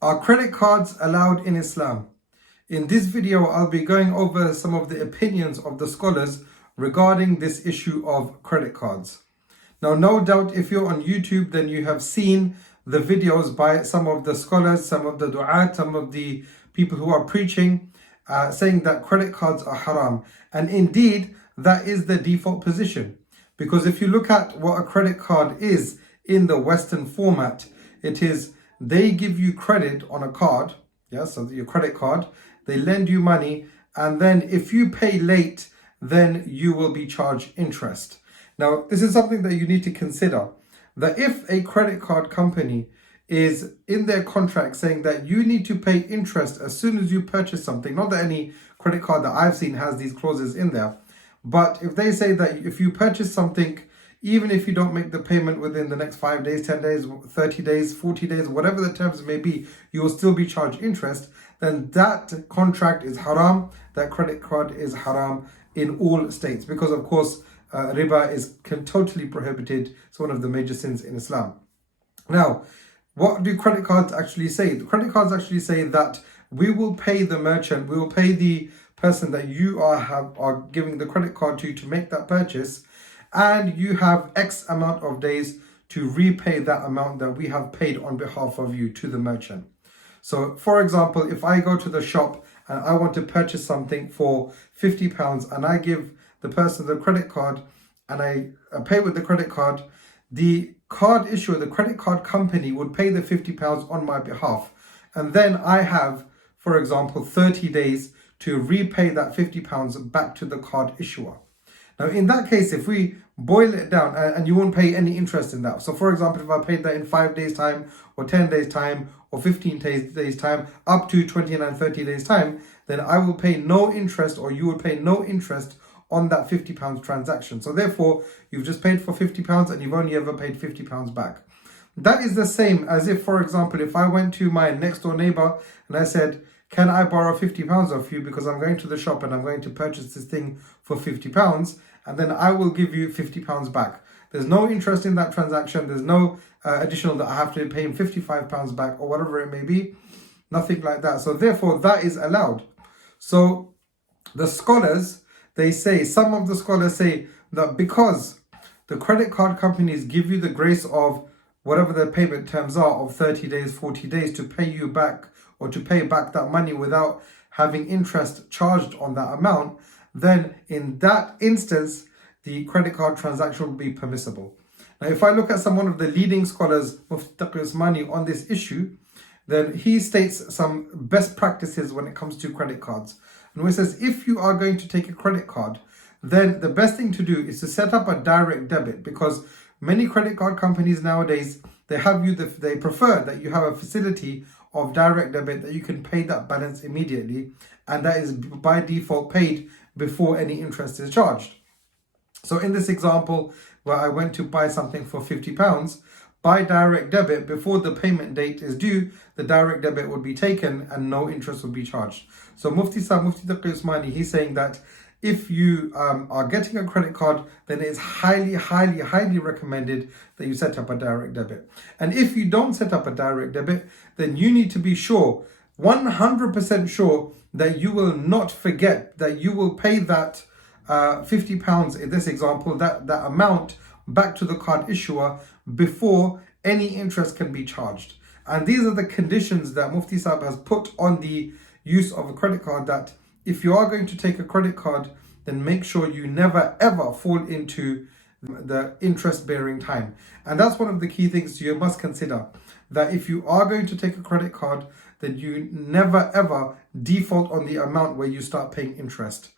Are credit cards allowed in Islam? In this video, I'll be going over some of the opinions of the scholars regarding this issue of credit cards. Now, no doubt if you're on YouTube, then you have seen the videos by some of the scholars, some of the du'at, some of the people who are preaching, saying that credit cards are haram. And indeed, that is the default position. Because if you look at what a credit card is in the Western format, it is they give you credit on a card, so your credit card, they lend you money, and then if you pay late, then you will be charged interest. Now, this is something that you need to consider, that if a credit card company is in their contract saying that you need to pay interest as soon as you purchase something, not that any credit card that I've seen has these clauses in there, but if they say that if you purchase something, even if you don't make the payment within the next 5 days, 10 days, 30 days, 40 days, whatever the terms may be, you will still be charged interest, then that contract is haram, that credit card is haram in all states. Because of course, riba is totally prohibited. It's one of the major sins in Islam. Now, what do credit cards actually say? The credit cards actually say that we will pay the merchant, we will pay the person that you are giving the credit card to make that purchase, and you have X amount of days to repay that amount that we have paid on behalf of you to the merchant. So for example, if I go to the shop and I want to purchase something for £50 and I give the person the credit card and I pay with the credit card, the card issuer, the credit card company would pay the £50 on my behalf. And then I have, for example, 30 days to repay that £50 back to the card issuer. Now, in that case, if we boil it down, and you won't pay any interest in that. So, for example, if I paid that in 5 days' time, or 10 days' time, or 15 days' time, up to 29, 30 days' time, then I will pay no interest, or you will pay no interest on that £50 transaction. So, therefore, you've just paid for £50 and you've only ever paid £50 back. That is the same as if, for example, if I went to my next door neighbor and I said, can I borrow £50 off you because I'm going to the shop and I'm going to purchase this thing for £50, and then I will give you £50 back. There's no interest in that transaction. There's no additional that I have to pay him £55 back or whatever it may be. Nothing like that. So therefore, that is allowed. So the scholars, they say, some of the scholars say that because the credit card companies give you the grace of whatever the payment terms are of 30 days, 40 days to pay you back or to pay back that money without having interest charged on that amount, then in that instance, the credit card transaction will be permissible. Now, if I look at one of the leading scholars, Mufti Taqi Usmani, on this issue, then he states some best practices when it comes to credit cards. And he says, if you are going to take a credit card, then the best thing to do is to set up a direct debit, because many credit card companies nowadays, they prefer that you have a facility of direct debit that you can pay that balance immediately, and that is by default paid before any interest is charged. So in this example where I went to buy something for £50, by direct debit, before the payment date is due, the direct debit would be taken and no interest would be charged. So Mufti Taqi Usmani, he's saying that if you are getting a credit card, then it's highly, highly, highly recommended that you set up a direct debit. And if you don't set up a direct debit, then you need to be sure, 100% sure, that you will not forget that you will pay that £50, in this example, that amount back to the card issuer before any interest can be charged. And these are the conditions that Mufti Sahib has put on the use of a credit card, that if you are going to take a credit card, then make sure you never ever fall into the interest bearing time. And that's one of the key things you must consider, that if you are going to take a credit card, then you never ever default on the amount where you start paying interest.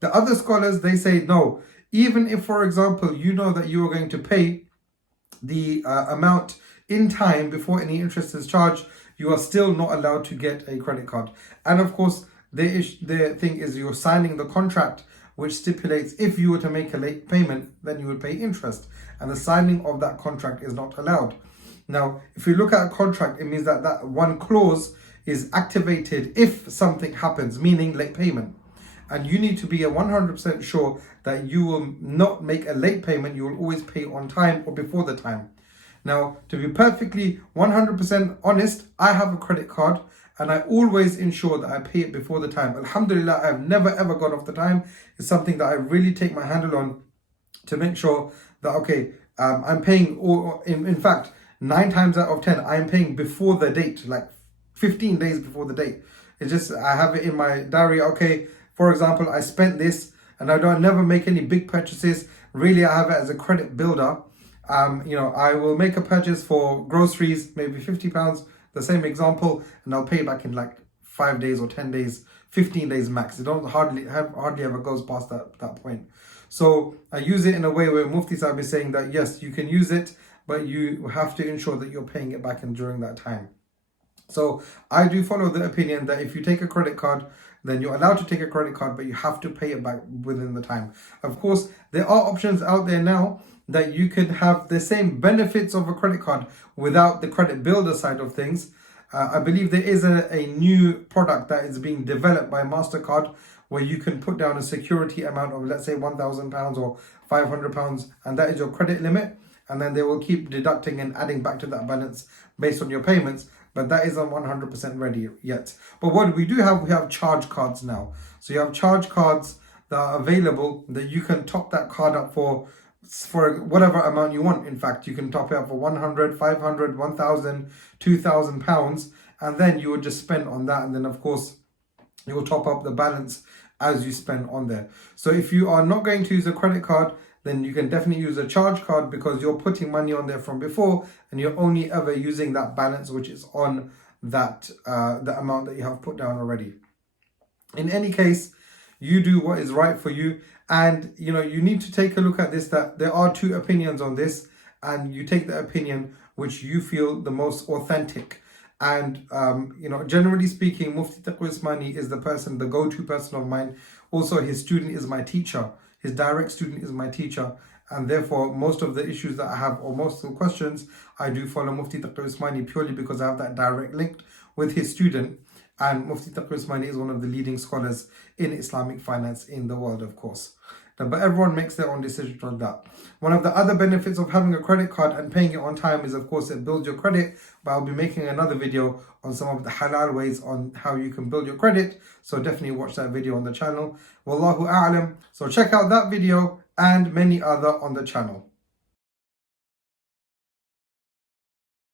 The other scholars, they say no, even if, for example, you know that you are going to pay the amount in time before any interest is charged, you are still not allowed to get a credit card. And of course, the thing is, you're signing the contract which stipulates if you were to make a late payment, then you would pay interest. And the signing of that contract is not allowed. Now, if you look at a contract, it means that that one clause is activated if something happens, meaning late payment. And you need to be 100% sure that you will not make a late payment. You will always pay on time or before the time. Now, to be perfectly 100% honest, I have a credit card and I always ensure that I pay it before the time. Alhamdulillah, I've never ever gone off the time. It's something that I really take my handle on to make sure that, okay, I'm paying, or in fact, 9 times out of 10, I'm paying before the date, like 15 days before the date. It's just, I have it in my diary, okay, for example, I spent this, and I don't never make any big purchases. Really, I have it as a credit builder. I will make a purchase for groceries, maybe £50, the same example, and I'll pay it back in like 5 days or 10 days, 15 days max. It don't hardly ever goes past that point. So I use it in a way where Mufti Sahib is saying that yes, you can use it, but you have to ensure that you're paying it back in during that time. So I do follow the opinion that if you take a credit card, then you're allowed to take a credit card, but you have to pay it back within the time. Of course, there are options out there now that you can have the same benefits of a credit card without the credit builder side of things. I believe there is a new product that is being developed by MasterCard where you can put down a security amount of, let's say, £1,000 or £500, and that is your credit limit. And then they will keep deducting and adding back to that balance based on your payments. But that isn't 100% ready yet. But what we have charge cards now. So you have charge cards that are available that you can top that card up for whatever amount you want. In fact, you can top it up for 100, 500, 1,000, 2,000 pounds, and then you would just spend on that. And then of course, you will top up the balance as you spend on there. So if you are not going to use a credit card, then you can definitely use a charge card because you're putting money on there from before and you're only ever using that balance which is on that the amount that you have put down already. In any case, you do what is right for you, and you need to take a look at this, that there are 2 opinions on this, and you take the opinion which you feel the most authentic. And generally speaking, Mufti Taqi Usmani is the go-to person of mine. Also, his student is my teacher. His direct student is my teacher, and therefore most of the issues that I have, or most of the questions, I do follow Mufti Taqi Usmani purely because I have that direct link with his student. And Mufti Taqi Usmani is one of the leading scholars in Islamic finance in the world, of course. But everyone makes their own decision on that. One of the other benefits of having a credit card and paying it on time is, of course, it builds your credit. But I'll be making another video on some of the halal ways on how you can build your credit. So definitely watch that video on the channel. Wallahu a'lam. So check out that video and many other on the channel.